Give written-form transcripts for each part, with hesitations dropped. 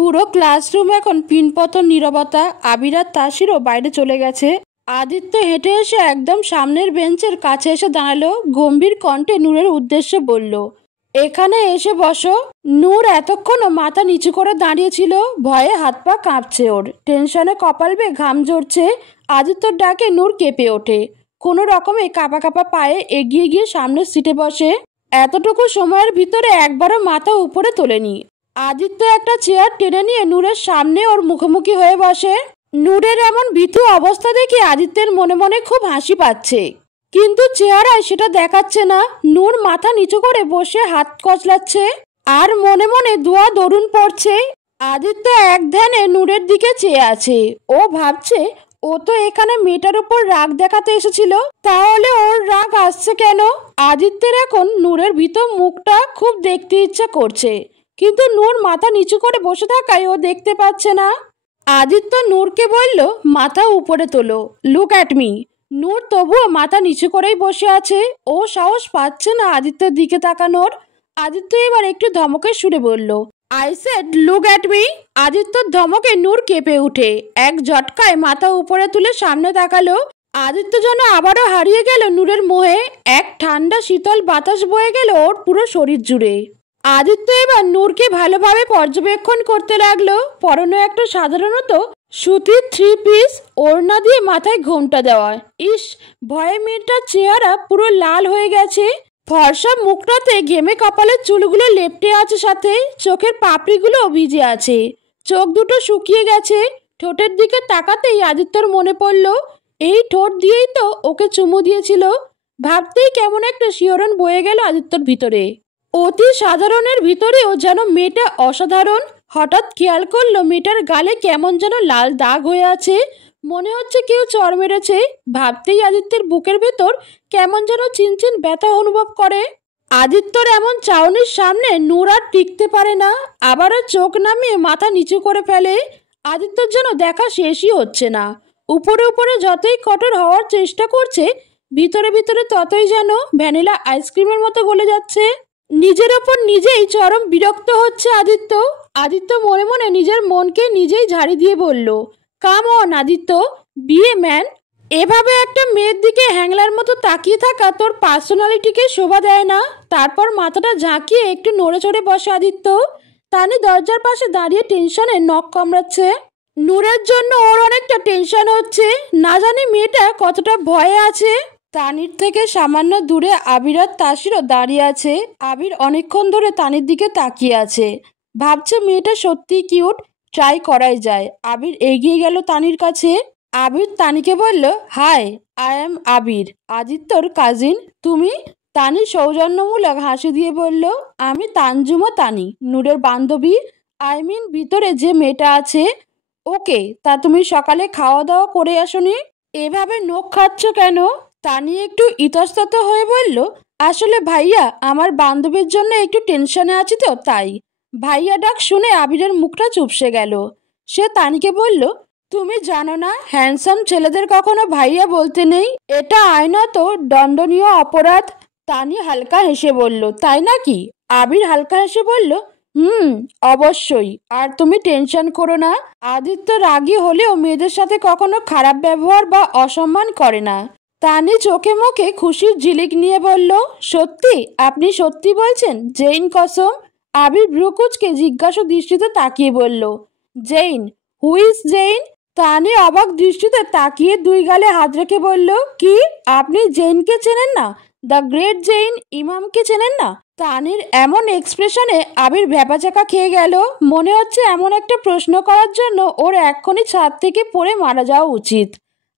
পুরো ক্লাসরুম এখন পিনপতন নীরবতা। আবির আর তাসিরও বাইরে চলে গেছে। আদিত্য হেঁটে এসে একদম সামনের বেঞ্চের কাছে এসে দাঁড়ালো। গম্ভীর কণ্ঠে নূরের উদ্দেশ্যে বলল, এখানে এসে বসো। নূর এতক্ষণও মাথা নিচু করে দাঁড়িয়েছিল। ভয়ে হাত পা কাঁপছে ওর, টেনশনে কপাল বেয়ে ঘাম ঝরছে। আদিত্যর ডাকে নূর কেঁপে ওঠে। কোনো রকমে কাঁপা কাঁপা পায়ে এগিয়ে গিয়ে সামনের সিটে বসে। এতটুকু সময়ের ভিতরে একবারও মাথা উপরে তোলেনি। আদিত্য একটা চেয়ার টেনে নিয়ে নূরের সামনে ওর মুখোমুখি হয়ে বসে। নূরের এমন ভীতু অবস্থা দেখে আদিত্যের মনে মনে খুব হাসি পাচ্ছে, কিন্তু চেহারায় সেটা দেখাচ্ছে না। নূর মাথা নিচু করে বসে হাত কচলাচ্ছে আর মনে মনে দোয়া দরুন পড়ছে। আদিত্য এক ধ্যানে নূরের দিকে চেয়ে আছে। ও ভাবছে, ও তো এখানে মেয়েটার উপর রাগ দেখাতে এসেছিল, তাহলে ওর রাগ আসছে কেন? আদিত্যের এখন নূরের ভিতর মুখটা খুব দেখতে ইচ্ছা করছে, কিন্তু নূর মাথা নিচু করে বসে থাকায় ও দেখতে পাচ্ছে না। আদিত্য নূরকে বলল, মাথা উপরে তোলো, লুক অ্যাট মি। নূর তবুও মাথা নিচু করেই বসে আছে। ও সাহস পাচ্ছে না আদিত্যের দিকে তাকানোর। আদিত্য এবার একটু ধমকের সুরে বলল, I said look at me. আদিত্যর ধমকে নূর কেঁপে উঠে এক ঝটকায় মাথা উপরে তুলে সামনে তাকালো। আদিত্য যেন আবারও হারিয়ে গেল নূরের মোহে। এক ঠান্ডা শীতল বাতাস বয়ে গেল ওর পুরো শরীর জুড়ে। আদিত্য এবার নূরকে ভালোভাবে পর্যবেক্ষণ করতে লাগলো। পরনে একটা সাধারণত সুতির 3 পিস, ওড়না দিয়ে মাথায় ঘোমটা দেওয়া। ইস, ভয়ে মেয়েটার চেহারা পুরো লাল হয়ে গেছে। ফর্সা মুখটাতে ঘেমে কপালের চুলগুলো লেপ্টে আছে, সাথে চোখের পাপড়িগুলো ভিজে আছে। চোখ দুটো শুকিয়ে গেছে। ঠোঁটের দিকে তাকাতেই আদিত্যর মনে পড়ল, এই ঠোঁট দিয়েই তো ওকে চুমু দিয়েছিল। ভাবতেই কেমন একটা শিহরণ বয়ে গেল আদিত্যর ভিতরে। অতি সাধারণের ভিতরেও যেন মেয়েটা অসাধারণ। হঠাৎ খেয়াল করলো মেয়েটার গালে কেমন যেন লাল দাগ হয়ে আছে, মনে হচ্ছে কেউ চড় মেরেছে। ভাবতেই আদিত্যের বুকের ভেতর কেমন যেন চিনচিন ব্যথা অনুভব করে। আদিত্যর এমন চাউনির সামনে নূর আর টিকতে পারে না, আবারও চোখ নামিয়ে মাথা নিচু করে ফেলে। আদিত্যর যেন দেখা শেষই হচ্ছে না। উপরে উপরে যতই কঠোর হওয়ার চেষ্টা করছে, ভিতরে ভিতরে ততই যেন ভ্যানিলা আইসক্রিমের মতো গলে যাচ্ছে। নিজের ওপর নিজেই চরম বিরক্ত হচ্ছে আদিত্য। আদিত্য মনে মনে নিজের মনকে নিজেই ঝাড়ি দিয়ে বলল, come on Aditya, be a man. এভাবে একটা মেয়ের দিকে হ্যাংলার মতো তাকিয়ে থাকা তোর পার্সোনালিটিকে শোভা দেয় না। তারপর মাথাটা ঝাঁকিয়ে একটু নড়ে চড়ে বসে আদিত্য। তানি দরজার পাশে দাঁড়িয়ে টেনশনে নখ কামড়াচ্ছে। নূরের জন্য ওর অনেকটা টেনশন হচ্ছে, না জানি মেয়েটা কতটা ভয়ে আছে। তানির থেকে সামান্য দূরে আবির আর তাসিরও দাঁড়িয়ে আছে। আবির অনেকক্ষণ ধরে তানির দিকে তাকিয়ে আছে, ভাবছে মেয়েটা সত্যি কিউট, ট্রাই করাই যায়। আবির এগিয়ে গেল তানির কাছে। আবির তানিকে বলল, হাই, আই এম আবির, আদিত্যর কাজিন। তুমি? তানি সৌজন্যমূলক হাসি দিয়ে বলল, আমি তানজুমা তানি, নূরের বান্ধবী। আই মিন ভিতরে যে মেয়েটা আছে ওকে। তা তুমি সকালে খাওয়া দাওয়া করে আসনি? এভাবে নখ খাচ্ছ কেন? তানি একটু ইতস্তত হয়ে বলল, আসলে ভাইয়া, আমার বান্ধবীর জন্য একটু টেনশনে আছি তো তাই। ভাইয়া ডাক শুনে আবিরের মুখটা চুপসে গেল। সে তানিকে বলল, তুমি জানো না, হ্যান্ডসাম ছেলেদের কখনো ভাইয়া বলতে নেই, এটা আইনত দণ্ডনীয় অপরাধ। তানি হালকা হেসে বলল, তাই নাকি? আবির হালকা হেসে বলল, অবশ্যই। আর তুমি টেনশন করো না, আদিত্য রাগী হলেও মেয়েদের সাথে কখনো খারাপ ব্যবহার বা অসম্মান করে না। তানি চোখে মুখে খুশির ঝিলিক নিয়ে বলল, সত্যি? আপনি সত্যি বলছেন? জেইন কসম? আবির ভ্রুকুচকে জিজ্ঞাসা দৃষ্টিতে তাকিয়ে বলল, জেইন? Who's Zain? তানি অবাক দৃষ্টিতে তাকিয়ে দুই গালে হাত রেখে বলল, কি, আপনি জেইনকে চেনেন না? দ্য গ্রেট জেইন ইমামকে চেনেন না? তানির এমন এক্সপ্রেশনে আবির ভ্যাপাচাকা খেয়ে গেল। মনে হচ্ছে এমন একটা প্রশ্ন করার জন্য ওর এক্ষুনি ছাদ থেকে পড়ে মারা যাওয়া উচিত।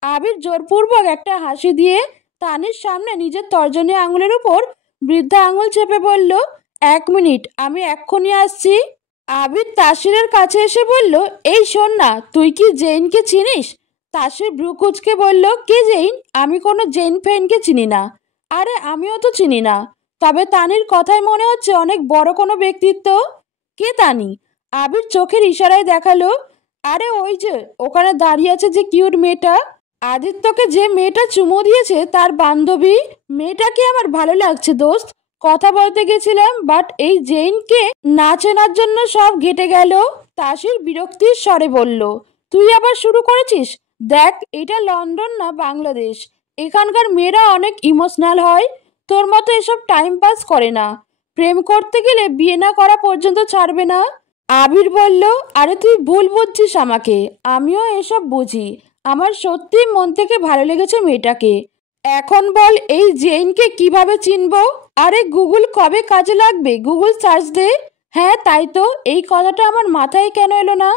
আবির জোরপূর্বক একটা হাসি দিয়ে তানির সামনে নিজের তর্জনী আঙুলের উপর বৃদ্ধা আঙুল চেপে বলল, 1 মিনিট, আমি এক্ষুনি আসছি। আবির তাসিরের কাছে এসে বলল, এই শোন না, তুই কি জেইনকে চিনিস? তাসির ভ্রুকুচকে বলল, কে জেইন? আমি কোনো জেইন ফ্রেন্ডকে চিনি না। আরে আমিও তো চিনি না, তবে তানির কথায় মনে হচ্ছে অনেক বড় কোনো ব্যক্তিত্ব। কে তানি? আবির চোখের ইশারায় দেখালো, আরে ওই যে ওখানে দাঁড়িয়ে আছে যে কিউট মেয়েটা, আদিত্যকে যে মেয়েটা চুমু দিয়েছে তার বান্ধবী। মেয়েটাকে আমার ভালো লাগছে দোস্ত, কথা বলতে গেছিলাম, বাট এই জেইনকে না চেনার জন্য সব ঘেটে গেল। তাসির বিরক্তির স্বরে বলল, তুই আবার শুরু করেছিস? দেখ, এটা লন্ডন না বাংলাদেশ। এখানকার মেয়েরা অনেক ইমোশনাল হয়, তোর মতো এসব টাইম পাস করে না। প্রেম করতে গেলে বিয়ে না করা পর্যন্ত ছাড়বে না। আবির বলল, আরে তুই ভুল বুঝছিস আমাকে, আমিও এসব বুঝি। আমার সত্যি মন থেকে ভালো লেগেছে মেয়েটাকে। এখন বল, এই জেইনকে কিভাবে চিনবো? আরে গুগল কবে কাজে লাগবে? গুগল সার্চ দে। হ্যাঁ তাই তো, এই কথাটা আমার মাথায় কেন এলো না?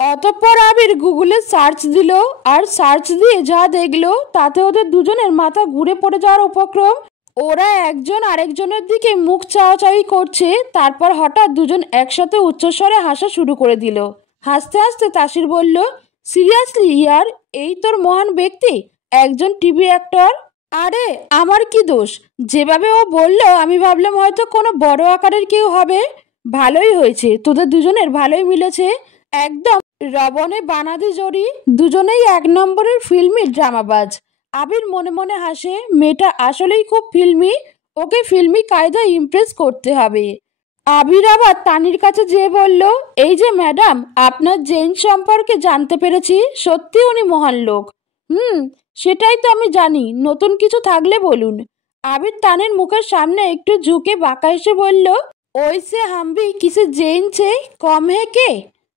অতঃপর আবির গুগলে সার্চ দিল, আর সার্চ দিয়ে যা দেখলো তাতে ওদের দুজনের মাথা ঘুরে পড়ে যাওয়ার উপক্রম। ওরা একজন আরেকজনের দিকে মুখ চাওয়াচাওয়ি করছে, তারপর হঠাৎ দুজন একসাথে উচ্চস্বরে হাসা শুরু করে দিল। হাসতে হাসতে তাসির বলল, সিরিয়াসলি ইয়ার, এই তোর মহান ব্যক্তি, একজন টিভি অ্যাক্টর? আরে আমার কি দোষ? যেভাবে ও বলল আমি ভাবলাম হয়তো কোনো বড় আকারের কেউ হবে। ভালোই হয়েছে, তোদের দুজনের ভালোই মিলেছে। একদম রবণে বানাদি জড়ি, দুজনেই এক নম্বরের ফিল্মি ড্রামাবাজ। আবির মনে মনে হাসে, মেয়েটা আসলেই খুব ফিল্মি, ওকে ফিল্মি কায়দায় ইমপ্রেস করতে হবে। আবির আবার তানির কাছে যেয়ে বলল, এই যে ম্যাডাম, আপনার জেইন সম্পর্কে জানতে পেরেছি, সত্যি উনি মহান লোক। সেটাই তো আমি জানি, নতুন কিছু থাকলে বলুন। আবির তানের মুখের সামনে একটু ঝুঁকে বাঁকা এসে বলল, ওইসে হাম্বি কিসে জেইন ছে কম হে কে?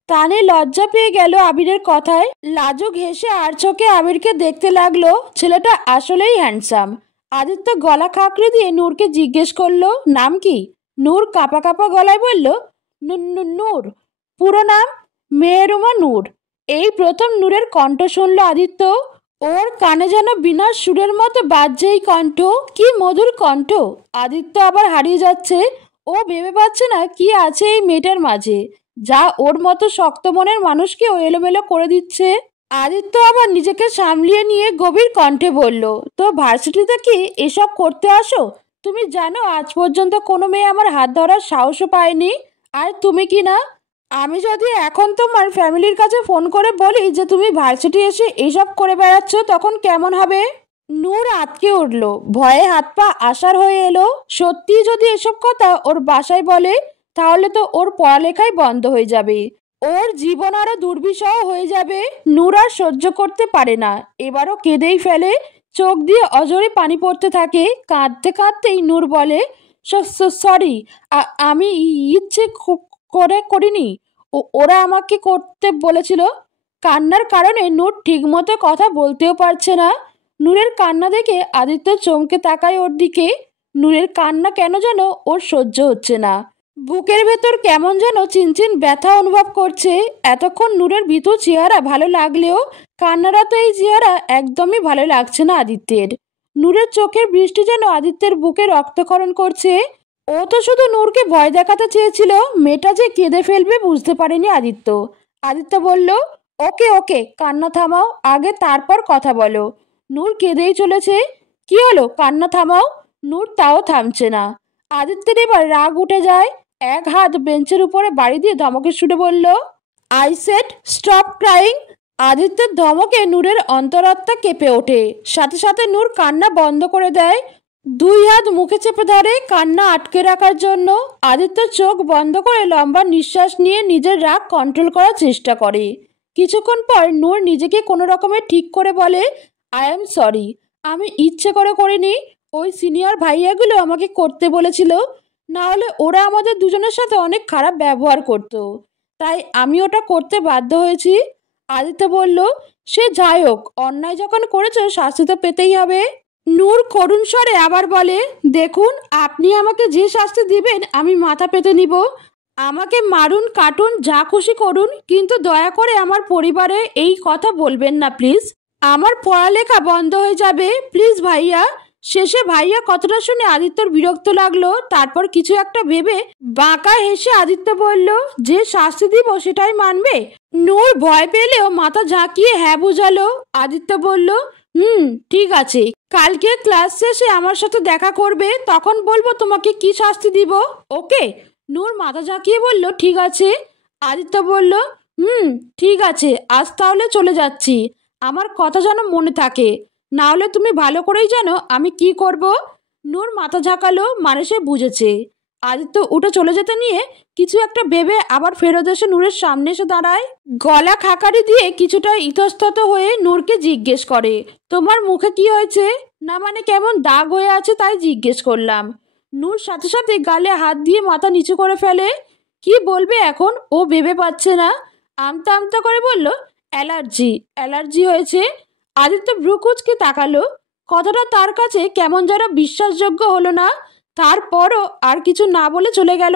তানে লজ্জা পেয়ে গেল আবিরের কথায়, লাজুক হেসে আর চোখে আবিরকে দেখতে লাগলো। ছেলেটা আসলেই হ্যান্ডসাম। আদিত্য গলা খাঁকড়ে দিয়ে নূরকে জিজ্ঞেস করলো, নাম কি? নূর কাঁপা কাঁপা গলায় বলল, নূর। পুরো নাম? মেহেরুমা নূর। এই প্রথম নূরের কণ্ঠ শুনল আদিত্য। ওর কানে যেন বিনা সুরের মতো বাজছে এই কণ্ঠ। কি মধুর কণ্ঠ! আদিত্য আবার হারিয়ে যাচ্ছে। ও ভেবে পাচ্ছে না কি আছে এই মেয়েটার মাঝে, যা ওর মতো শক্ত মনের মানুষকেও এলোমেলো করে দিচ্ছে। আদিত্য আবার নিজেকে সামলিয়ে নিয়ে গভীর কণ্ঠে বলল, তো ভার্সিটিতে কি এসব করতে আসো? তুমি জানো আজ পর্যন্ত কোনো মেয়ে আমার হাত ধরার সাহসও পায়নি। আর তুমি কি না, আমি যদি এখন তোমার ফ্যামিলির কাছে ফোন করে বলি যে তুমি ভার্সিটি এসে এসব করে বেড়াচ্ছ, তখন কেমন হবে? নূর আটকে উঠল, ভয়ে হাত পা আসার হয়ে এলো। সত্যি যদি এসব কথা ওর বাসায় বলে, তাহলে তো ওর পড়ালেখাই বন্ধ হয়ে যাবে, ওর জীবন আরো দুর্বিষহ হয়ে যাবে। নূর আর সহ্য করতে পারে না, এবারও কেঁদেই ফেলে। চোখ দিয়ে অজরে পানি পড়তে থাকে। কাঁদতে কাঁদতেই নূর বলে, সরি, আমি ইচ্ছে করে করিনি, ওরা আমাকে করতে বলেছিল। কান্নার কারণে নূর ঠিকমতো কথা বলতেও পারছে না। নূরের কান্না দেখে আদিত্য চমকে তাকায় ওর দিকে। নূরের কান্না কেন যেন ওর সহ্য হচ্ছে না। বুকের ভেতর কেমন যেন চিনচিন ব্যথা অনুভব করছে। এতক্ষণ নূরের ভীতু চেহারা ভালো লাগলেও কান্নারত এই চেহারা একদমই ভালো লাগছে না আদিত্যের। নূরের চোখের বৃষ্টি যেন আদিত্যের বুকে রক্তক্ষরণ করছে। ও তো শুধু নূরকে ভয় দেখাতে চেয়েছিল, মেয়েটা যে কেঁদে ফেলবে বুঝতে পারেনি আদিত্য। আদিত্য বলল, ওকে ওকে, কান্না থামাও আগে, তারপর কথা বলো। নূর কেঁদেই চলেছে। কি হলো, কান্না থামাও। নূর তাও থামছে না। আদিত্যের এবার রাগ উঠে যায়। এক হাত বেঞ্চের উপরে বাড়ি দিয়ে ধমকে সুরে বলল, আই সেড স্টপ ক্রাইং। আদিত্যের ধমকে নূরের অন্তরাত্মা কেঁপে ওঠে। সাথে সাথে নূর কান্না বন্ধ করে দেয়। দুই হাত মুখে চেপে ধরে কান্না আটকে রাখার জন্য। আদিত্য চোখ বন্ধ করে লম্বা নিঃশ্বাস নিয়ে নিজের রাগ কন্ট্রোল করার চেষ্টা করে। কিছুক্ষণ পর নূর নিজেকে কোনো রকমে ঠিক করে বলে, আই এম সরি, আমি ইচ্ছে করে করিনি। ওই সিনিয়র ভাইয়াগুলো আমাকে করতে বলেছিল, না হলে ওরা আমাদের দুজনের সাথে অনেক খারাপ ব্যবহার করতো, তাই আমি ওটা করতে বাধ্য হয়েছি। আদিত্য বলল, সে যাই হোক, অন্যায় যখন করেছ শাস্তি তো পেতেই হবে। নূর করুণ স্বরে আবার বলে, দেখুন, আপনি আমাকে যে শাস্তি দিবেন আমি মাথা পেতে নিব। আমাকে মারুন, কাটুন, যা খুশি করুন, কিন্তু দয়া করে আমার পরিবারে এই কথা বলবেন না প্লিজ। আমার পড়ালেখা বন্ধ হয়ে যাবে, প্লিজ ভাইয়া। শেষে ভাইয়া কথাটা শুনে আদিত্যর বিরক্ত লাগলো। তারপর কিছু একটা ভেবে বাঁকা হেসে আদিত্য বলল, যে শাস্তি দিব সেটাই মানবে। নূর ভয় পেলেও মাথা ঝাঁকিয়ে হ্যাঁ বুঝালো। আদিত্য বলল, ঠিক আছে, কালকে ক্লাস শেষে আমার সাথে দেখা করবে, তখন বলবো তোমাকে কি শাস্তি দিব, ওকে? নূর মাথা ঝাঁকিয়ে বলল, ঠিক আছে। আদিত্য বলল, ঠিক আছে, আজ তাহলে চলে যাচ্ছি। আমার কথা যেন মনে থাকে, না হলে তুমি ভালো করেই জানো আমি কি করব। নূর মাথা ঝাঁকালো, মানে সে বুঝেছে। আদিত্য উঠে চলে যেতে নিয়ে কিছু একটা ভেবে আবার ফেরত এসে নূরের সামনে এসে দাঁড়ায়। গলা খাকারি দিয়ে কিছুটা ইতস্তত হয়ে নূরকে জিজ্ঞেস করে, তোমার মুখে কি হয়েছে? না মানে কেমন দাগ হয়ে আছে তাই জিজ্ঞেস করলাম। নূর সাথে সাথে গালে হাত দিয়ে মাথা নিচু করে ফেলে। কি বলবে এখন ও ভেবে পাচ্ছে না। আমতা আমতা করে বলল, অ্যালার্জি হয়েছে। আদিত্য ভ্রুকুচকে তাকালো। কথাটা তার কাছে কেমন যেন বিশ্বাসযোগ্য হলো না। তারপরও আর কিছু না বলে চলে গেল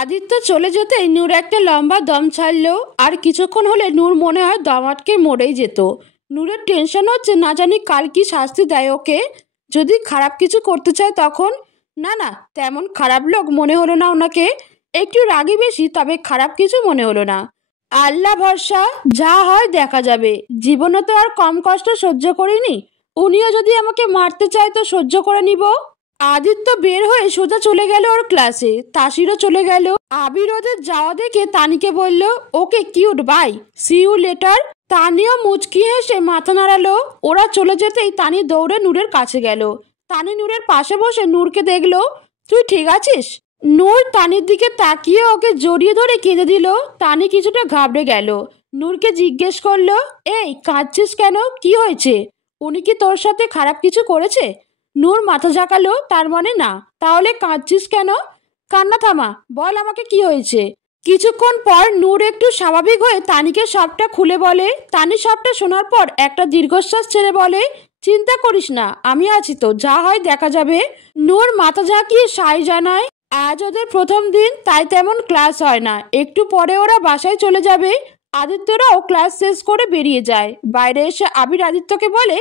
আদিত্য চলে যেতেই নূর একটা লম্বা দম ছাড়লো। আর কিছুক্ষণ হলে নূর মনে হয় দম আটকে মরেই যেত। নূরের টেনশন হচ্ছে না জানি কাল কি শাস্তি দেয় ওকে। যদি খারাপ কিছু করতে চায় তখন? না তেমন খারাপ লোক মনে হলো না ওনাকে। একটু রাগী বেশি, তবে খারাপ কিছু মনে হলো না। আল্লাহ ভরসা, যা হয় দেখা যাবে। জীবনে তো আর কম কষ্ট সহ্য করিনি। উনিও যদি আমাকে মারতে চায় তো সহ্য করে নিব। আদিত্য বের হয়ে সোজা চলে গেল ওর ক্লাসে। তাসিরও চলে গেল। আবির ওদের যাওয়া দেখে তানিকে বলল, okay cute bye, see you later. তানিও মুচকি হেসে মাথা নাড়ালো। ওরা চলে যেতেই তানি দৌড়ে নূরের কাছে গেল। তানি নূরের পাশে বসে নূরকে দেখলো। তুই ঠিক আছিস? নূর তানির দিকে তাকিয়ে ওকে জড়িয়ে ধরে কেঁদে দিল। তানি কিছুটা ঘাবড়ে গেল। নূরকে জিজ্ঞেস করলো, এই কাঁদছিস কেন? কি হয়েছে? উনি কি তোর সাথে খারাপ কিছু করেছে? নূর মাথা ঝাঁকালো। তার মানে না। তাহলে কাঁদছিস কেন? কান্না থামা, বল আমাকে কি হয়েছে। কিছুক্ষণ পর নূর একটু স্বাভাবিক হয়ে তানিকে সবটা খুলে বলে। তানি সবটা শোনার পর একটা দীর্ঘশ্বাস ছেড়ে বলে, চিন্তা করিস না, আমি আছি তো, যা হয় দেখা যাবে। নূর মাথা ঝাঁকিয়ে সাই জানায়। আজ ওদের প্রথম দিন, তাই তেমন ক্লাস হয় না। একটু পরে ওরা বাসায় চলে যাবে। আদিত্যরাও ক্লাস শেষ করে বেরিয়ে যায়। বাইরে এসে আবির আদিত্যকে বলে,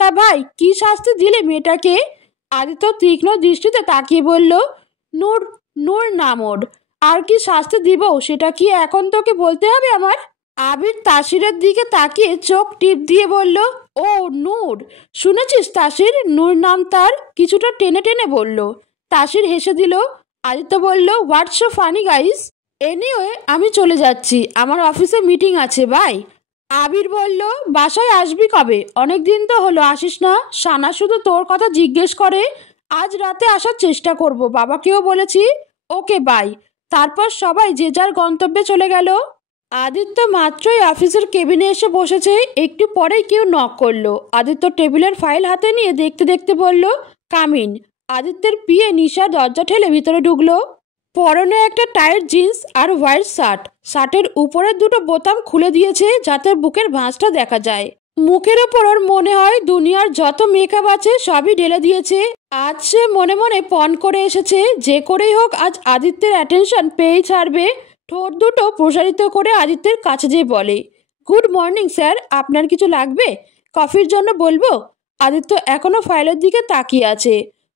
তা ভাই কি শাস্তি দিলে মেয়েটাকে? আদিত্য তীক্ষ্ণ দৃষ্টিতে তাকিয়ে বলল, নূর নাম ওর। আর কি শাস্তি দিব সেটা কি এখন তোকে বলতে হবে আমার? আবির তাসিরের দিকে তাকিয়ে চোখ টিপ দিয়ে বলল, ও নূর, শুনেছিস তাসির, নূর নাম তার। কিছুটা টেনে টেনে বলল। তাসির হেসে দিল। আদিত্য বলল, হোয়াটস সো ফানি গাইস। এনিওয়ে আমি চলে যাচ্ছি, আমার অফিসে মিটিং আছে, বাই। আবির বলল, বাসায় আসবি কবে? অনেক দিন তো হলো আসিস না। সানা শুধু তোর কথা জিজ্ঞেস করে। আজ রাতে আসার চেষ্টা করব, বাবাকেও বলেছি। Okay bye. তারপর সবাই যে যার গন্তব্যে চলে গেল। আদিত্য মাত্রই অফিসের কেবিনে এসে বসেছে। একটু পরেই কেউ নক করলো। আদিত্য টেবিলের ফাইল হাতে নিয়ে দেখতে দেখতে বলল, কামিন। আদিত্যের পিয়ে নিশা দরজা ঠেলে ভিতরে ঢুকলো। পরনে একটা টাইট জিন্স আর হোয়াইট শার্ট। শার্টের উপরের দুটো বোতাম খুলে দিয়েছে যাতে বুকের ভাঁজটা দেখা যায়। মুখের ওপর ওর মনে হয় দুনিয়ার যত মেকআপ আছে সবই ঢেলে দিয়েছে। আজ সে মনে মনে পণ করে এসেছে, যে করেই হোক আজ আদিত্যের অ্যাটেনশন পেয়েই ছাড়বে। ঠোঁট দুটো প্রসারিত করে আদিত্যের কাছে যেয়ে বলে, গুড মর্নিং স্যার, আপনার কিছু লাগবে? কফির জন্য বলবো? আদিত্য এখনো ফাইলের দিকে তাকিয়ে আছে।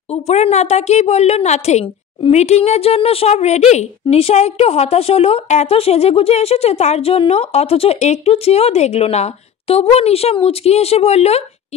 উপরে না তাকিয়েই বলল, নাথিং। মিটিংয়ের জন্য সব রেডি? নিশা একটু হতাশ হলো। এত সেজেগুজে এসেছে তার জন্য, অথচ একটু চেয়েও দেখলো না। তবুও নিশা মুচকি হেসে বলল,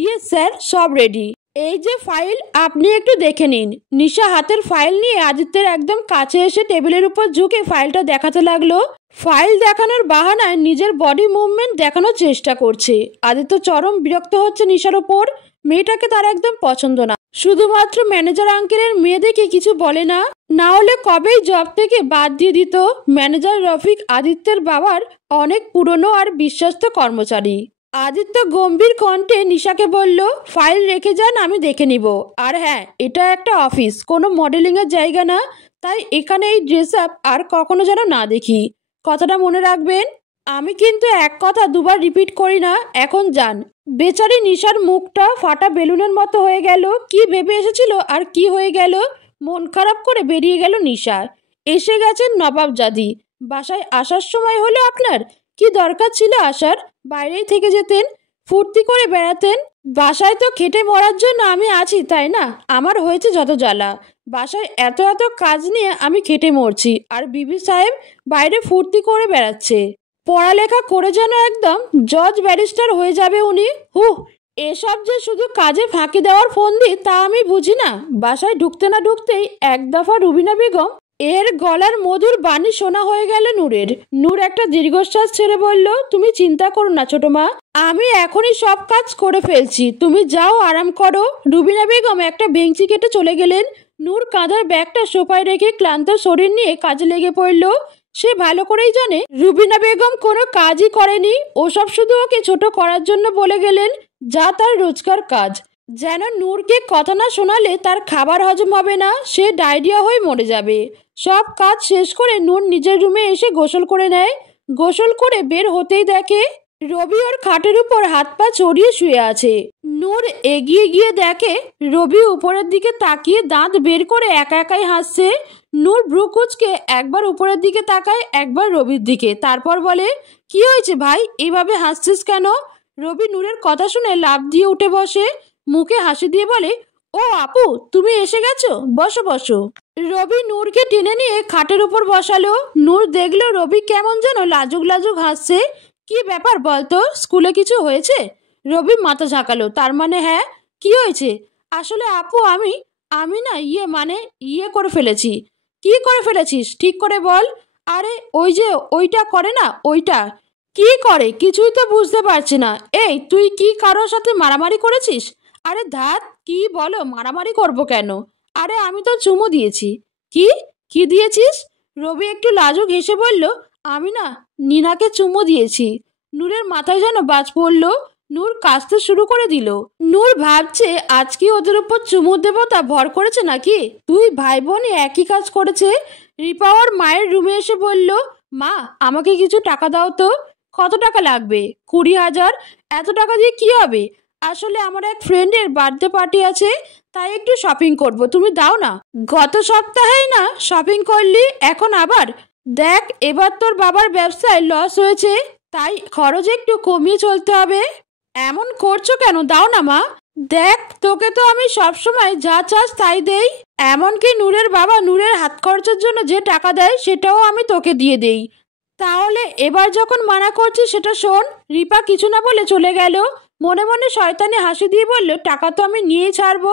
ইয়েস স্যার, সব রেডি। এই যে ফাইল, আপনি একটু দেখে নিন। নিশা হাতের ফাইল নিয়ে আদিত্যের একদম কাছে এসে টেবিলের উপর ঝুঁকে ফাইলটা দেখাতে লাগলো। ফাইল দেখানোর বাহানায় নিজের বডি মুভমেন্ট দেখানোর চেষ্টা করছে। আদিত্য চরম বিরক্ত হচ্ছে নিশার ওপর। মেয়েটাকে তার একদম পছন্দ না। শুধুমাত্র ম্যানেজার আঙ্কেলের মেয়ে দেখে কিছু বলে না, না হলে কবেই জব থেকে বাদ দিয়ে দিত। ম্যানেজার রফিক আদিত্যের বাবার অনেক পুরনো আর বিশ্বস্ত কর্মচারী। আদিত্য গম্ভীর কণ্ঠে নিশাকে বলল, ফাইল রেখে যান, আমি দেখে নিব। আর হ্যাঁ, এটা একটা অফিস, কোনো মডেলিংয়ের জায়গা না। তাই এখানে এই ড্রেস আপ আর কখনো যেন না দেখি। কথাটা মনে রাখবেন। আমি কিন্তু এক কথা দুবার রিপিট করি না। এখন যান। বেচারি নিশার মুখটা ফাটা বেলুনের মতো হয়ে গেল। কি ভেবে এসেছিল আর কি হয়ে গেল। মন খারাপ করে বেরিয়ে গেল নিশা। এসে গেছেন নবাবজাদি। বাসায় আসার সময় হলো আপনার? কি দরকার ছিল আসার? বাইরেই থেকে যেতেন, ফুর্তি করে বেড়াতেন। বাসায় তো খেটে মরার জন্য আমি আছি, তাই না? আমার হয়েছে যত জ্বালা। বাসায় এত এত কাজ নিয়ে আমি খেটে মরছি, আর বিবি সাহেব বাইরে ফুর্তি করে বেড়াচ্ছে। পড়ালেখা করে যেন একদম জজ ব্যারিস্টার হয়ে যাবে উনি। এসব যে শুধু কাজে ফাঁকি দেওয়ার ফন্দি তা আমি বুঝি না। বাসায় ঢুকতে না ঢুকতেই এক দফা রুবিনা বেগম এর গলার মধুর বাণী শোনা হয়ে গেল নূরের। নূর একটা দীর্ঘশ্বাস ছেড়ে বলল, তুমি চিন্তা করো না ছোট মা, আমি এখনই সব কাজ করে ফেলছি, তুমি যাও আরাম করো। রুবিনা বেগম একটা বেঞ্চি কেটে চলে গেলেন। নূর কাঁধার ব্যাগটা সোফায় রেখে ক্লান্ত শরীর নিয়ে কাজে লেগে পড়ল। সে ভালো করেই জানে রুবিনা বেগম কোনো কাজই করেনি, ওসব শুধু ওকে ছোট করার জন্য বলে গেলেন, যা তার রোজকার কাজ। যেন নূরকে কথা না শোনালে তার খাবার হজম হবে না, সে ডায়রিয়া হয়ে মরে যাবে। সব কাজ শেষ করে নূর নিজের রুমে এসে গোসল করে নেয়। গোসল করে বের হতেই দেখে রবি ওর খাটের উপর হাত পা ছড়িয়ে শুয়ে আছে। নূর এগিয়ে গিয়ে দেখে রবি উপরের দিকে তাকিয়ে দাঁত বের করে একা একাই হাসছে। নূর ভ্রু কুঁচকে একবার উপরের দিকে তাকায়, একবার রবির দিকে, তারপর বলে, কি হয়েছে ভাই, এইভাবে হাসছিস কেন? রবি নূরের কথা শুনে লাফ দিয়ে উঠে বসে, মুখে হাসি দিয়ে বলে, ও আপু, তুমি এসে গেছো, বসো বসো। রবি নূরকে টেনে নিয়ে খাটের উপর বসালো। নূর দেখলো রবি কেমন যেন লাজুক লাজুক হাসছে। কি ব্যাপার বলতো, স্কুলে কিছু হয়েছে? রবি মাথা ঝাঁকালো, তার মানে হ্যাঁ, কি হয়েছে? আসলে আপু আমি না ইয়ে করে ফেলেছি। কি করে ফেলেছিস, ঠিক করে বল। আরে ওই যে ওইটা করে না, ওইটা। কি করে, কিছুই তো বুঝতে পারছি না। এই তুই কি কারোর সাথে মারামারি করেছিস? আরে ধাত, কি বলো, মারামারি করব কেন? আরে আমি তো চুমু দিয়েছি। কি কি দিয়েছিস? রবি একটু লাজুক হেসে বলল, আমি না নীনাকে চুমু দিয়েছি। নূরের মাথায় যেন বাজ পড়ল। নূর কাঁদতে শুরু করে দিল। নূর ভাবছে আজ কি ওদের উপর চুমুর দেবতা ভর করেছে নাকি? দুই ভাই বোনই একই কাজ করেছে। রিপা ওর মায়ের রুমে এসে বলল, মা আমাকে কিছু টাকা দাও তো। কত টাকা লাগবে? 20,000। এত টাকা দিয়ে কি হবে? আসলে আমার এক ফ্রেন্ডের বার্থডে পার্টি আছে, তাই একটু শপিং করব, তুমি দাও না। গত সপ্তাহেই না শপিং করলি, এখন আবার? দেখ এবার তোর বাবার ব্যবসায় লস হয়েছে, তাই খরচ একটু কমিয়ে চলতে হবে। এমন করছো কেন, দাও না মা। দেখ তোকে তো আমি সবসময় যা চাস তাই দেই, এমনকি নূরের বাবা নূরের হাত খরচের জন্য যে টাকা দেয় সেটাও আমি তোকে দিয়ে দেই। তাহলে এবার যখন মানা করছি সেটা শোন। রিপা কিছু না বলে চলে গেল। মনে মনে শয়তানি হাসি দিয়ে বলল, টাকা তো আমি নিয়েই ছাড়বো,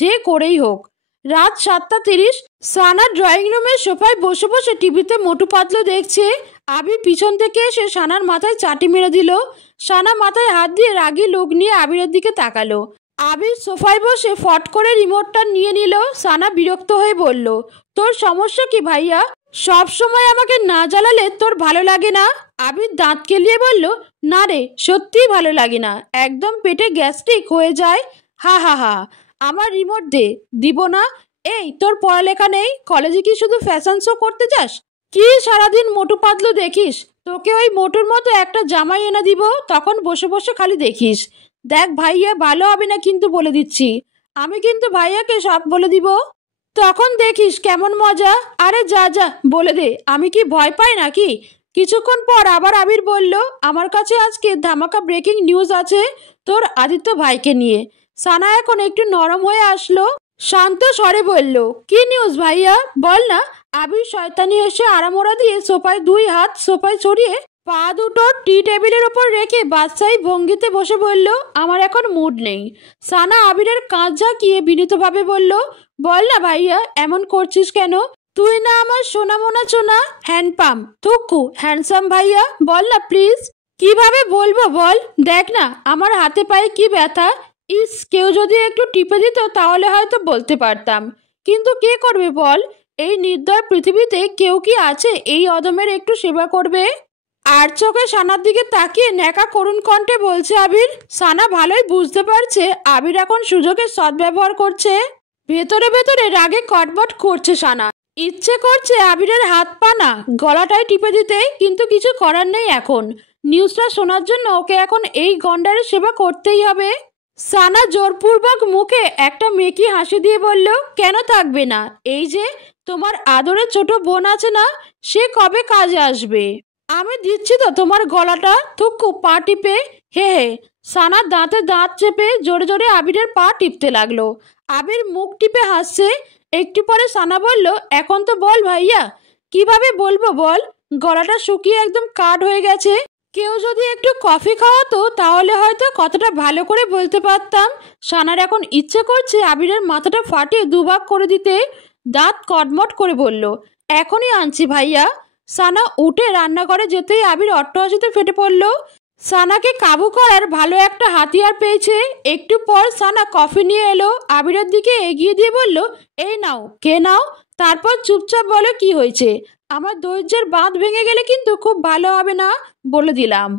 যে করেই হোক। রাত 7:30। সানা ড্রয়িং রুমের সোফায় বসে বসে টিভিতে মোটু পাতলু দেখছে। আবির পিছন থেকে এসে সানার মাথায় চাটি মেরে দিল। সানা মাথায় হাত দিয়ে রাগী লোক নিয়ে আবিরের দিকে তাকালো। আবির সোফায় বসে ফট করে রিমোটটা নিয়ে নিল। সানা বিরক্ত হয়ে বলল, তোর সমস্যা কি ভাইয়া? সব সময় আমাকে না জ্বালালে তোর ভালো লাগে না? আবির দাঁত কেলিয়ে বলল, না রে, সত্যিই ভালো লাগে না, একদম পেটে গ্যাস্ট্রিক হয়ে যায়। হা হা হা, আমার রিমোট দে। দিব না। এই তোর পড়ালেখা নেই? কলেজে কি শুধু ফ্যাশন শো করতে যাস? কি সারাদিন মোটু পাতলু দেখিস? তোকে ওই মোটুর মতো একটা জামাই এনে দিব, তখন বসে বসে খালি দেখিস। দেখ ভাইয়া, ভালো হবে না কিন্তু, বলে দিচ্ছি। আমি কিন্তু ভাইয়াকে সব বলে দিব, তখন দেখিস কেমন মজা। আরে যা যা, বলে দে, আমি কি ভয় পাই নাকি? কিছুক্ষণ পর আবার আবির বলল, আমার কাছে আজকে ধামাকা ব্রেকিং নিউজ আছে তোর আদিত্য ভাইকে নিয়ে। সানা এখন একটু নরম হয়ে আসলো, শান্ত স্বরে বলল, কি নিউজ ভাইয়া, বল না। আবির শয়তানি এসে আড়ামোড়া দিয়ে সোফায় দুই হাত সোফায় ছড়িয়ে পা দুটো টি টেবিলের ওপর রেখে বাদশাহী ভঙ্গিতে বসে বলল, আমার এখন মুড নেই। সানা আবিরের কাঁধ ঝাঁকিয়ে বিনীতভাবে বলল, বল না ভাইয়া, এমন করছিস কেন? তুই না আমার সোনামোনা চোনা হ্যান্ডপাম থুকু হ্যান্ডসাম ভাইয়া, বল না প্লিজ। কিভাবে বলবো বল? দেখ না আমার হাতে পায়ে কি ব্যথা। ইস, কেউ যদি একটু টিপে দিত তাহলে হয়তো বলতে পারতাম, কিন্তু কে করবে বল? এই নির্দয় পৃথিবীতে কেউ কি আছে এই অদমের একটু সেবা করবে? আর চোখে সানার দিকে তাকিয়ে ন্যাকা করুণ কণ্ঠে বলছে আবির। সানা ভালোই বুঝতে পারছে আবির এখন সুযোগের সদ্ব্যবহার করছে। ভেতরে ভেতরে রাগে কটবট করছে সানা। ইচ্ছে করছে আবিরের হাত পা না গলাটায় টিপে দিতে, কিন্তু কিছু করার নেই এখন। নিউজটা শোনার জন্য ওকে এখন এই গন্ডারের সেবা করতেই হবে। সানা জোরপূর্বক মুখে একটা মেকি হাসি দিয়ে বলল, কেন থাকবে না? এই যে তোমার আদরের ছোট বোন আছে না, সে কবে কাজে আসবে? আমি দিচ্ছি তো তোমার গলাটা থুকু পা টিপে। হে হে। সানার দাঁতে দাঁত চেপে জোরে জোরে আবিরের পা টিপতে লাগলো। আবির মুখ টিপে হাসছে। একটু পরে সানা বলল, এখন তো বল ভাইয়া। কিভাবে বলবো বল? গলাটা শুকিয়ে একদম কাঠ হয়ে গেছে। কেউ যদি একটু কফি খাওয়াতো তাহলে হয়তো কতটা ভালো করে বলতে পারতাম। সানার এখন ইচ্ছে করছে আবিরের মাথাটা ফাটিয়ে দুভাগ করে দিতে। দাঁত কটমট করে বলল, এখনই আনছি ভাইয়া। সানা উঠে রান্নাঘরে যেতেই আবির অট্টহাসিতে ফেটে পড়ল। সানাকে কাবু করার ভালো একটা হাতিয়ার পেয়েছে। একটু পর সানা কফি নিয়ে এলো, আবিরের দিকে এগিয়ে দিয়ে বলল, এই নাও, কে নাও। তারপর চুপচাপ বলো কি হয়েছে। আমার ধৈর্যের বাঁধ ভেঙে গেলে কিন্তু খুব ভালো হবে না, বলে দিলাম।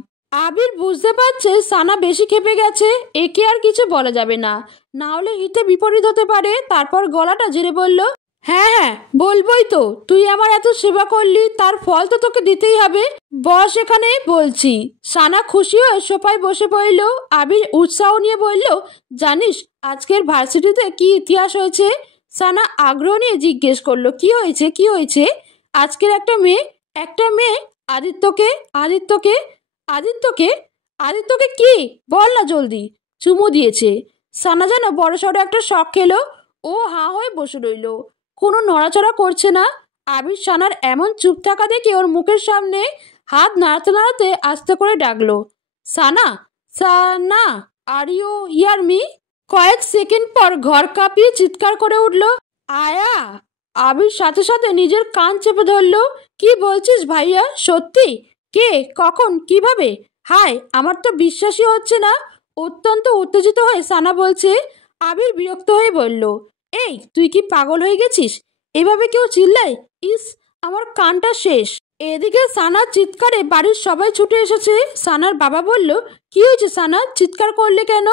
আবির বুঝতে পারছে সানা বেশি খেপে গেছে, একে আর কিছু বলা যাবে না, না হলে হিতে বিপরীত হতে পারে। তারপর গলাটা ঝেড়ে বলল, হ্যাঁ হ্যাঁ বলবোই তো, তুই আমার এত সেবা করলি, তার ফল তো তোকে দিতেই হবে। বস এখানে বলছি। সানা খুশি হয়ে সোফায় বসে পড়ল। আবির উৎসাহ নিয়ে বলল, জানিস আজকের ভার্সিটিতে কি ইতিহাস হয়েছে। সানা আগ্রহ নিয়ে জিজ্ঞেস করলো, কি হয়েছে কি হয়েছে। আজকের একটা মেয়ে আদিত্যকে আদিত্যকে আদিত্যকে আদিত্যকে কি বল না জলদি। চুমু দিয়েছে। সানা যেন বড়সড় একটা শখ খেলো। ও হাঁ হয়ে বসে রইল, কোনো নড়াচড়া করছে না। আবির সানার এমন চুপ থাকা দেখে ওর মুখের সামনে হাত নাড়াতে নাড়াতে আস্তে করে ডাকলো, সানা, সানা, আর ইউ হিয়ার মি। কয়েক সেকেন্ড পর ঘর কাঁপিয়ে চিৎকার করে উঠল, আয়া। আবির সাথে সাথে নিজের কান চেপে ধরল। কি বলছিস ভাইয়া, সত্যি? কে, কখন, কিভাবে? হায়, আমার তো বিশ্বাসই হচ্ছে না। অত্যন্ত উত্তেজিত হয়ে সানা বলছে। আবির বিরক্ত হয়ে বলল, এই তুই কি পাগল হয়ে গেছিস? এভাবে কেউ চিল্লায়? ইস, আমার কানটা শেষ। এদিকে সানার চিৎকারে বাড়ির সবাই ছুটে এসেছে। সানার বাবা বলল, কি হয়েছে সানা, চিৎকার করলে কেন?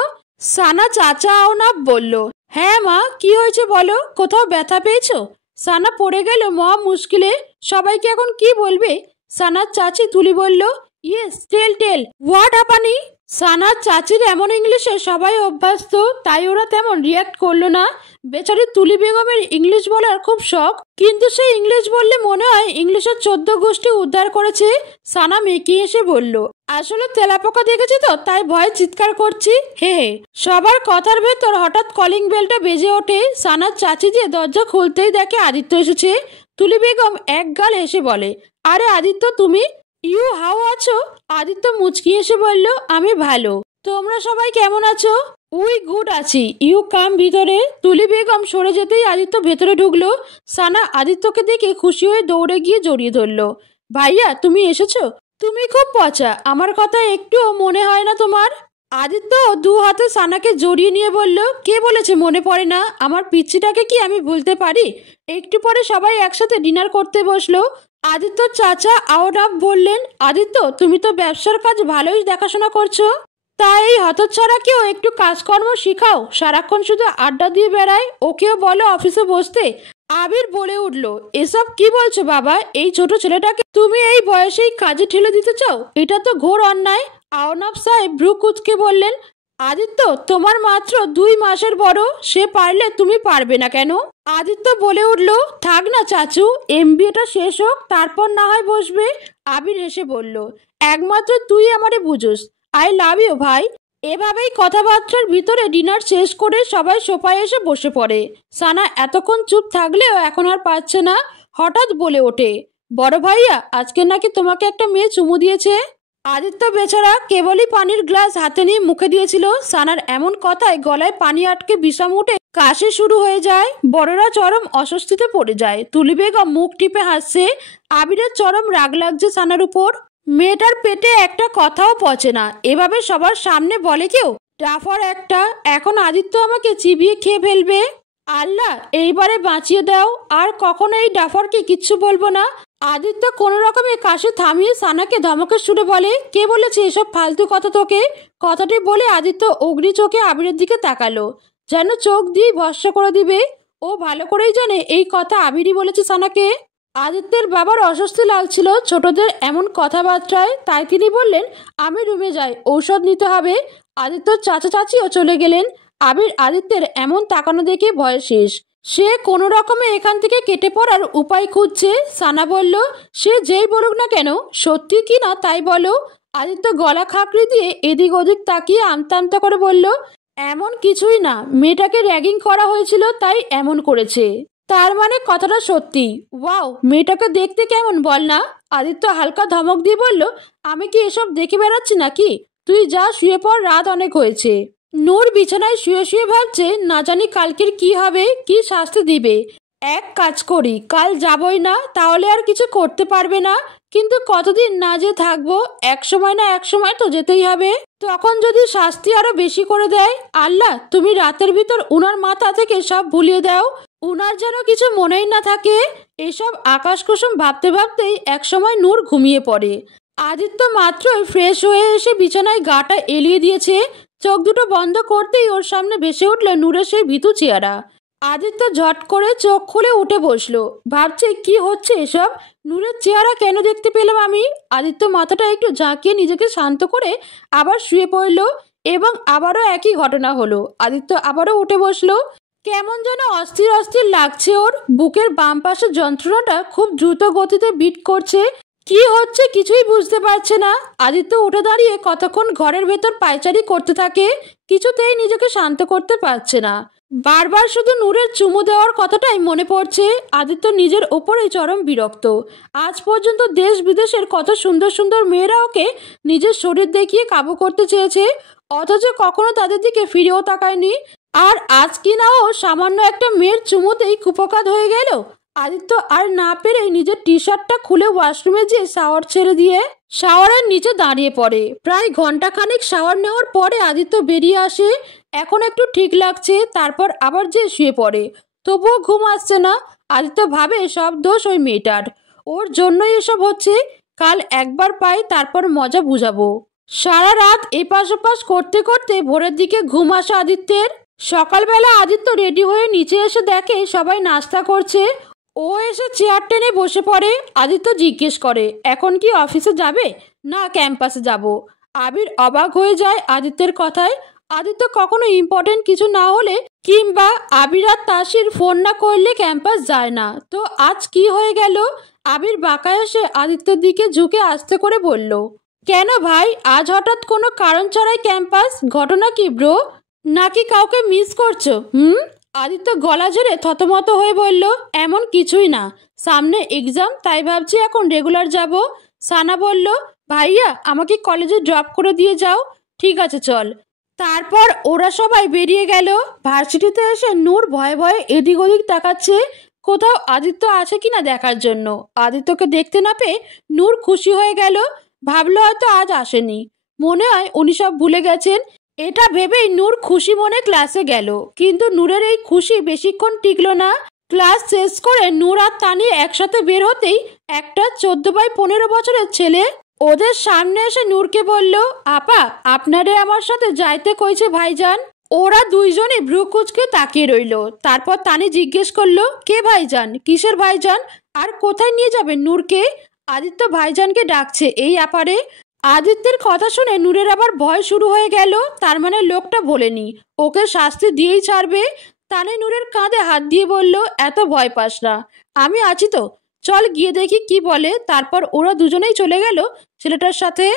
সানা চাচা আওনাফ বলল, হ্যাঁ মা, কি হয়েছে বলো, কোথাও ব্যথা পেয়েছো? সানা পড়ে গেল মহা মুশকিলে। সবাইকে এখন কি বলবে? সানার চাচি তুলি বলল, ইয়েস, টেল হোয়াট হ্যাপানি। সানার চাচির এমন ইংলিশে সবাই অভ্যস্ত, তাই ওরা তেমন রিয়াক্ট করলো না। বেচারি তুলি বেগমের ইংলিশ বলার খুব শখ, কিন্তু সে ইংলিশ বললে মনে হয় ইংলিশের 14 গোষ্ঠী উদ্ধার করেছে। সানা মেকি এসে বলল, আসলে তেলাপোকা দেখেছি তো, তাই ভয়ে চিৎকার করছি, হে হে। সবার কথার ভেতর হঠাৎ কলিং বেলটা বেজে ওঠে। সানার চাচি যে দরজা খুলতেই দেখে আদিত্য এসেছে। তুলি বেগম এক গাল এসে বলে, আরে আদিত্য তুমি, ইউ হাউ আছো? আদিত্য মুচকি এসে বলল, আমি ভালো, তোমরা সবাই কেমন আছো? উই গুড আছি, ইউ কাম ভিতরে। তুলি বেগম সরে যেতেই আদিত্য ভেতরে ঢুকলো। সানা আদিত্যকে দেখে খুশি হয়ে দৌড়ে গিয়ে জড়িয়ে ধরলো। ভাইয়া তুমি এসেছো, তুমি খুব পচা, আমার কথা একটুও মনে হয় না তোমার। আদিত্য দু হাতে সানাকে জড়িয়ে নিয়ে বলল, কে বলেছে মনে পড়ে না? আমার পিচ্ছিটাকে কি আমি ভুলতে পারি? একটু পরে সবাই একসাথে ডিনার করতে বসলো। আদিত্য চাচা আওনাফ বললেন, আদিত্য তুমি তো ব্যবসার কাজ ভালোই দেখাশোনা করছো, তাই এই হতচ্ছাড়াকেও একটু কাজকর্ম শিখাও, সারাক্ষণ শুধু আড্ডা দিয়ে বেড়ায়, ওকেও বলো অফিসে বসতে। আবির বলে উঠল, এসব কি বলছো বাবা, এই ছোট ছেলেটাকে তুমি এই বয়সেই কাজে ঠেলে দিতে চাও? এটা তো ঘোর অন্যায়। আওনাফ সাহেব ভ্রু কুঁচকে বললেন, আদিত্য তোমার মাত্র 2 মাসের বড়, সে পারলে তুমি পারবে না কেন? আদিত্য বলে উঠল, থাক না চাচু, এমবিএটা শেষ হোক, তারপর না হয় বসবে। আবির হেসে বলল, একমাত্র তুই আমারে বুঝোস, আই লাভ ইউ ভাই। এভাবেই কথাবার্তার ভিতরে ডিনার শেষ করে সবাই সোফায় এসে বসে পড়ে। সানা এতক্ষণ চুপ থাকলেও এখন আর পারছে না, হঠাৎ বলে ওঠে, বড় ভাইয়া আজকে নাকি তোমাকে একটা মেয়ে চুমু দিয়েছে। আদিত্য বেচারা কেবলই পানির গ্লাস হাতে নিয়ে মুখে দিয়েছিল। সানার এমন কথায় গলায় পানি আটকে বিষম উঠে কাশি শুরু হয়ে যায়। বড়রা চরম অস্বস্তিতে পড়ে যায়। তুলি বেগম মুখ টিপে হাসছে। আবিরের চরম রাগ লাগছে সানার উপর। মেয়েটার পেটে একটা কথাও পচে না, এভাবে সবার সামনে বলে কেউ? ডাফার একটা, এখন আদিত্য আমাকে চিবিয়ে খেয়ে ফেলবে। আল্লাহ এইবারে বাঁচিয়ে দাও, আর কখনো এই ডাফারকে কিচ্ছু বলবো না। আদিত্য কোনো রকমে কাশি থামিয়ে সানাকে ধমকের সুরে বলে, কে বলেছে এসব ফালতু কথা তোকে? কথাটি বলে আদিত্য অগ্নি চোখে আবিরের দিকে তাকালো, যেন চোখ দিয়ে ভস্ম করে দিবে। ও ভালো করেই জানে এই কথা আবিরই বলেছে সানাকে। আদিত্যের বাবার অস্বস্তি লাগছিল ছোটদের এমন কথাবার্তায়, তাই তিনি বললেন, আমি রুমে যাই, ঔষধ নিতে হবে। আদিত্যর চাচা চাচিও চলে গেলেন। আবির আদিত্যের এমন তাকানো দেখে ভয় শেষ। সে কোনো রকমে এখান থেকে কেটে পড়ার উপায় খুঁজছে। সানা বলল, সে যেই বলুক না কেন, সত্যি কি না তাই বলো। আদিত্য গলা খাঁকড়ি দিয়ে এদিক ওদিক তাকিয়ে আমতা আমতা করে বলল, এমন কিছুই না, মেয়েটাকে র্যাগিং করা হয়েছিল তাই এমন করেছে। তার মানে কথাটা সত্যি? ওয়াও, মেয়েটাকে দেখতে কেমন বল না? আদিত্য হালকা ধমক দিয়ে বলল, আমি কি এসব দেখে বেড়াচ্ছি নাকি? তুই যা, শুয়ে পড়, রাত অনেক হয়েছে। নূর বিছানায় শুয়ে শুয়ে ভাবছে, না জানি কালকের কি হবে, কি শাস্তি দিবে। এক কাজ করি, কাল যাবই না, তাহলে আর কিছু করতে পারবে না। কিন্তু কতদিন না যে থাকবো, এক সময় না এক সময় তো যেতেই হবে। তখন যদি শাস্তি আরো বেশি করে দেয়, আল্লাহ তুমি রাতের ভিতর উনার মাথা থেকে সব ভুলিয়ে দাও, উনার যেন কিছু মনেই না থাকে। এসব আকাশ কুসুম ভাবতে ভাবতেই একসময় নূর ঘুমিয়ে পড়ে। আদিত্য মাত্রই ফ্রেশ হয়ে এসে বিছানায় গাটা এলিয়ে দিয়েছে। চোখ দুটো বন্ধ করতেই ওর সামনে ভেসে উঠল নূরের সেই ভীতু চেহারা। আদিত্য ঝট করে চোখ খুলে উঠে বসলো, ভাবছে কি হচ্ছে এসব, নূরের চেহারা কেন দেখতে পেলাম আমি। আদিত্য মাথাটা একটু ঝাঁকিয়ে নিজেকে শান্ত করে আবার শুয়ে পড়লো এবং আবারও একই ঘটনা হলো। আদিত্য আবারও উঠে বসলো। কেমন যেন অস্থির অস্থির লাগছে ওর। বুকের বাম পাশের যন্ত্রণাটা খুব দ্রুত গতিতে বিট করছে। কি হচ্ছে কিছুই বুঝতে পারছে না। আদিত্য উঠে দাঁড়িয়ে কতক্ষণ ঘরের ভেতর পায়চারি করতে থাকে, কিছুতেই নিজেকে শান্ত করতে পারছে না। বারবার শুধু নূরের চুমু দেওয়ার কথাটাই মনে পড়ছে। আদিত্য নিজের ওপরেই চরম বিরক্ত। আজ পর্যন্ত দেশ বিদেশের কত সুন্দর সুন্দর মেয়েরা ওকে নিজের শরীর দেখিয়ে কাবু করতে চেয়েছে, অথচ কখনো তাদের দিকে ফিরেও তাকায়নি। আর আজ কিনা ও সামান্য একটা মেয়ের চুমুতেই কুপকাত হয়ে গেল। আদিত্য আর না পেরে নিজের টি শার্টটা খুলে ওয়াশরুমে যেয়ে শাওয়ার ছেড়ে দিয়ে শাওয়ারের নিচে দাঁড়িয়ে পড়ে। প্রায় ঘন্টাখানেক শাওয়ার নেওয়ার পরে আদিত্য বেরিয়ে আসে। এখন একটু ঠিক লাগছে, তারপর আবার যে শুয়ে পড়ে। তবুও ঘুম আসছে না। আদিত্য ভাবে সব দোষ ওই মেয়েটার, ওর জন্যই এসব হচ্ছে। কাল একবার পাই, তারপর মজা বুঝাবো। সারা রাত এপাশ ওপাশ করতে করতে ভোরের দিকে ঘুম আসে আদিত্যের। সকালবেলা আদিত্য রেডি হয়ে নিচে এসে দেখে সবাই নাস্তা করছে। ও এসে চেয়ার টেনে বসে পড়ে। আদিত্য জিজ্ঞেস করে, এখন কি অফিসে যাবে না ক্যাম্পাসে যাব? আবির অবাক হয়ে যায় আদিত্যের কথায়। আদিত্য কখনো ইম্পর্টেন্ট কিছু না হলে কিংবা আবির আর তাসির ফোন না করলে ক্যাম্পাস যায় না, তো আজ কি হয়ে গেল? আবির বাঁকা এসে আদিত্যর দিকে ঝুঁকে আস্তে করে বলল, কেন ভাই আজ হঠাৎ কোনো কারণ ছাড়াই ক্যাম্পাস? ঘটনা কি ব্রো? নাকি কাউকে মিস করছো? আদিত্য গলা ঝেড়ে থতমত হয়ে বলল, এমন কিছুই না, সামনে এক্সাম, তাই ভাবছি এখন রেগুলার যাব। সানা বলল, ভাইয়া আমাকে কলেজে ড্রপ করে দিয়ে যাও। ঠিক আছে চল। তারপর ওরা সবাই বেরিয়ে গেল। ভার্সিটিতে এসে নূর ভয়ে ভয়ে এদিক ওদিক তাকাচ্ছে, কোথাও আদিত্য আছে কিনা দেখার জন্য। আদিত্যকে দেখতে না পেয়ে নূর খুশি হয়ে গেল, ভাবলো হয়তো আজ আসেনি, মনে হয় উনি সব ভুলে গেছেন। এটা ভেবেই নূর খুশি মনে ক্লাসে গেল। কিন্তু নূরের এই খুশি বেশিক্ষণ টিকলো না। ক্লাস শেষ করে নূর আর তানিয়া একসাথে বের হতেই একটা 14 by 15 বছরের ছেলে ওদের সামনে এসে নূরকে বলল, আপা আপনারে আমার সাথে যাইতে কইছে ভাইজান। ওরা দুইজনে ভ্রু কুচকে তাকিয়ে রইল। তারপর তানি জিজ্ঞেস করলো, কে ভাইজান? কিসের ভাইজান? আর কোথায় নিয়ে যাবেন নূরকে? আদিত্য ভাইজানকে ডাকছে এই আপারে। আদিত্যের কথা শুনে নূরের আবার ভয় শুরু হয়ে গেল। তার মানে লোকটা বলেনি, ওকে শাস্তি দিয়েই ছাড়বে। তানি নূরের কাঁধে হাত দিয়ে বলল, এত ভয় পাস না, আমি আছি তো, চল গিয়ে দেখি কি বলে। তারপর ওরা দুজনেই চলে গেল ছেলেটার সাথে।